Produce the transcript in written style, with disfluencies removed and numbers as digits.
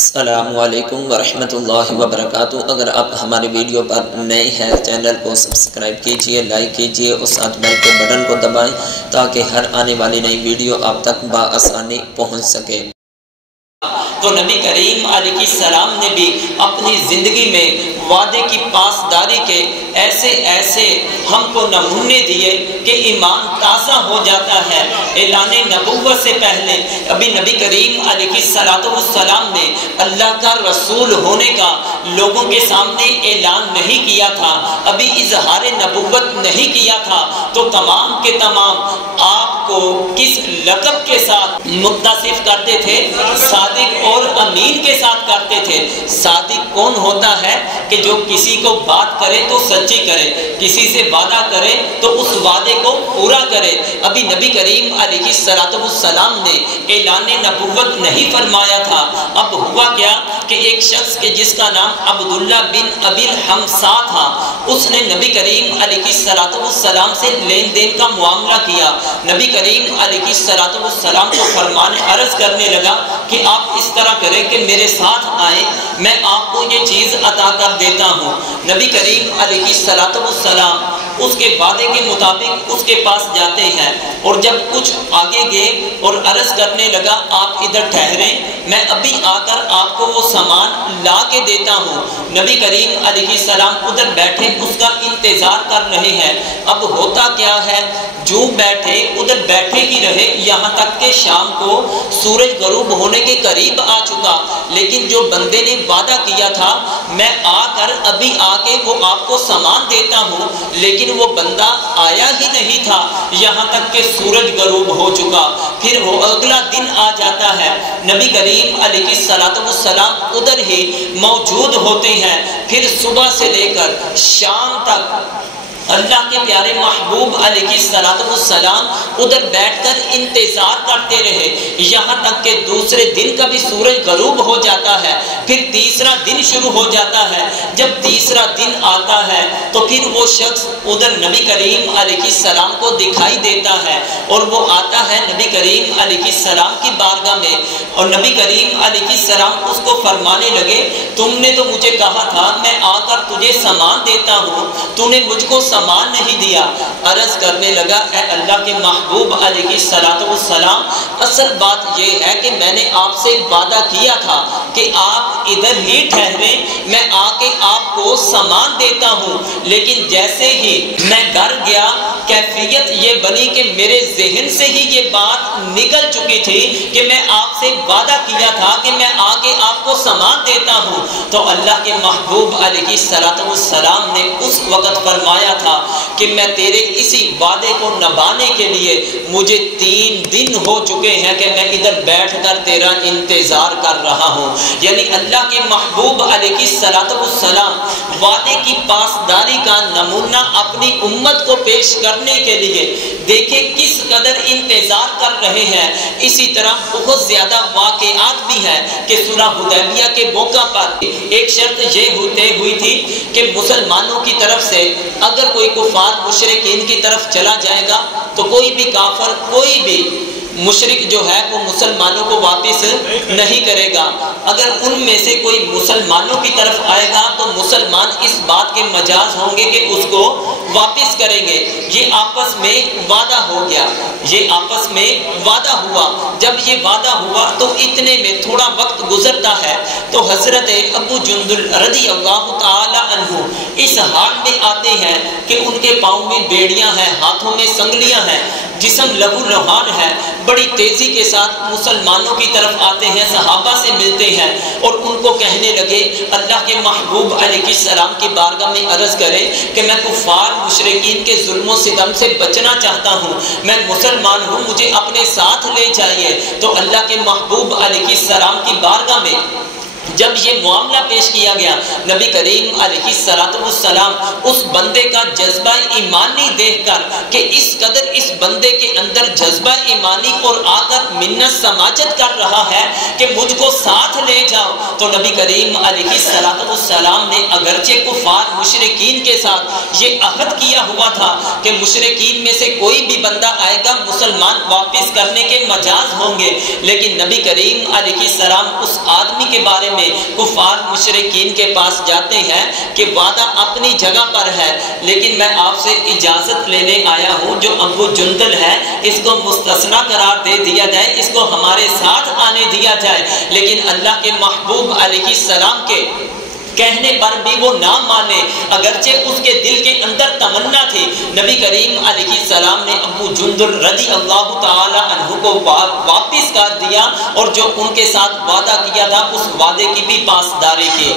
السلام علیکم ورحمۃ اللہ وبرکاتہ۔ اگر آپ ہمارے ویڈیو پر نئے ہیں چینل کو سبسکرائب کیجئے، لائک کیجئے اور ساتھ بیل کے بٹن کو دبائیں تاکہ ہر آنے والی نئی ویڈیو آپ تک بآسانی پہنچ سکے۔ تو نبی کریم علیہ السلام نے بھی اپنی زندگی میں وعدے کی پاسداری کے ایسے ہم کو نمونے دیے کہ ایمان تازہ ہو جاتا ہے۔ اعلان نبوت سے پہلے ابھی نبی کریم علیہ السلام نے اللہ کا رسول ہونے کا لوگوں کے سامنے اعلان نہیں کیا تھا، ابھی اظہار نبوت نہیں کیا تھا، تو تمام کے تمام آپ کو کس لقب کے ساتھ متصف کرتے تھے؟ صادق اور امین کے ساتھ کرتے تھے۔ صادق کون ہوتا ہے کہ جو کسی کو بات کرے تو سچی کرے، کسی سے وعدہ کرے تو اس وعدے کو پورا کرے۔ ابھی نبی کریم علیہ السلام نے اعلان نبوت نہیں فرمایا تھا۔ اب ہوا کیا کہ ایک شخص کے جس کا نام عبداللہ بن ابی الحمصا تھا، اس نے نبی کریم علیہ السلام سے لین دین کا معاملہ کیا۔ نبی کریم علیہ السلام کو فرمان عرض کرنے لگا کہ آپ اس طرح کریں کہ میرے ساتھ آئیں، میں آپ کو یہ چیز عطا کر دیتا ہوں۔ نبی کریم علیہ السلام اس کے وعدے کے مطابق اس کے پاس جاتے ہیں، اور جب کچھ آگے گئے اور عرض کرنے لگا آپ ادھر ٹھہریں، میں ابھی آ کر آپ کو وہ سامان لا کے دیتا ہوں۔ نبی کریم علیہ السلام ادھر بیٹھے اس کا انتظار کر رہے ہیں۔ اب ہوتا کیا ہے، جو بیٹھے ادھر بیٹھے ہی رہے یہاں تک کہ شام کو سورج غروب ہونے کے قریب آ چکا، لیکن جو بندے نے وعدہ کیا تھا میں آ کر ابھی آ کے وہ آپ کو سامان دیتا ہوں، لیکن وہ بندہ آیا ہی نہیں تھا، یہاں تک کہ سورج غروب ہو چکا۔ پھر وہ اگلا دن آ جاتا ہے، نبی کریم علیہ السلام ادھر ہی موجود ہوتے ہیں۔ پھر صبح سے لے کر شام تک اللہ کے پیارے محبوب علیہ السلام ادھر بیٹھ کر انتظار کرتے رہے، یہاں تک کہ دوسرے دن کا بھی سورج غروب ہو جاتا ہے۔ پھر تیسرا دن شروع ہو جاتا ہے۔ جب تیسرا دن آتا ہے تو پھر وہ شخص ادھر نبی کریم علیہ السلام کو دکھائی دیتا ہے، اور وہ آتا ہے نبی کریم علیہ السلام کی بارگاہ میں، اور نبی کریم علیہ السلام اس کو فرمانے لگے تم نے تو مجھے کہا تھا میں آ کر تجھے سامان دیتا ہوں، تو نے مجھ کو سامان نہیں دیا۔ عرض کرنے لگا اے اللہ کے محبوب علیہ السلام، اصل بات یہ ہے کہ میں نے آپ سے وعدہ کیا تھا کہ آپ ادھر ہی ٹھہریں، میں آ کے آپ کو سامان دیتا ہوں، لیکن جیسے ہی میں گھر گیا کیفیت یہ بنی کہ میرے ذہن سے ہی یہ بات نکل چکی تھی کہ میں آپ سے وعدہ کیا تھا کہ میں آ کے آپ کو سامان دیتا ہوں۔ تو اللہ کے محبوب علیہ السلام نے اس وقت فرمایا تھا کہ میں تیرے اسی وعدے کو نبھانے کے لیے مجھے 3 دن ہو چکے ہیں کہ میں ادھر بیٹھ کر تیرا انتظار کر رہا ہوں۔ یعنی اللہ کے محبوب علیہ السلام وعدے کی پاسداری کا نمونہ اپنی امت کو پیش کرنے کے لیے دیکھیں کس قدر انتظار کر رہے ہیں۔ اسی طرح بہت زیادہ واقعات بھی ہیں کہ صلح حدیبیہ کے موقع پر ایک شرط یہ ہوئی تھی کہ مسلمانوں کی طرف سے اگر کوئی کفار مشرکین کی طرف چلا جائے گا تو کوئی بھی کافر، کوئی بھی مشرک جو ہے وہ مسلمانوں کو واپس نہیں کرے گا۔ اگر ان میں سے کوئی مسلمانوں کی طرف آئے گا تو مسلمان اس بات کے مجاز ہوں گے کہ اس کو واپس کریں گے۔ یہ آپس میں وعدہ ہو گیا، یہ آپس میں وعدہ ہوا۔ جب یہ وعدہ ہوا تو اتنے میں تھوڑا وقت گزرتا ہے تو حضرت ابو جندل رضی اللہ تعالی عنہ اس حال میں آتے ہیں کہ ان کے پاؤں میں بیڑیاں ہیں، ہاتھوں میں سنگلیاں ہیں، جسم لہو لہان ہے، بڑی تیزی کے ساتھ مسلمانوں کی طرف آتے ہیں، صحابہ سے ملتے ہیں اور ان کو کہنے لگے اللہ کے محبوب علیہ السلام کی بارگاہ میں عرض کریں کہ میں کفار مشرکین کے ظلم و ستم سے بچنا چاہتا ہوں، میں مسلمان ہوں، مجھے اپنے ساتھ لے جائیے۔ تو اللہ کے محبوب علیہ السلام کی بارگاہ میں جب یہ معاملہ پیش کیا گیا، نبی کریم علیہ السلام اس بندے کا جذبہ ایمانی دیکھ کر کہ اس قدر اس بندے کے اندر جذبہ ایمانی اور آ کر منت سماجت کر رہا ہے کہ مجھ کو ساتھ لے جاؤ، تو نبی کریم علیہ السلام نے اگرچہ کفار مشرکین کے ساتھ یہ عہد کیا ہوا تھا کہ مشرکین میں سے کوئی بھی بندہ آئے گا مسلمان واپس کرنے کے مجاز ہوں گے، لیکن نبی کریم علیہ السلام اس آدمی کے بارے بارے میں کفار مشرکین کے پاس جاتے ہیں کہ وعدہ اپنی جگہ پر ہے، لیکن میں آپ سے اجازت لینے آیا ہوں، جو ابو جندل ہے اس کو مستثنا قرار دے دیا جائے، اس کو ہمارے ساتھ آنے دیا جائے۔ لیکن اللہ کے محبوب علیہ السلام کے کہنے پر بھی وہ نہ مانے، اگرچہ اس کے دل کے اندر تمنا تھی۔ نبی کریم علیہ السلام نے ابو جندل رضی اللہ تعالی عنہ کو واپس کر دیا، اور جو ان کے ساتھ وعدہ کیا تھا اس وعدے کی بھی پاسداری کی۔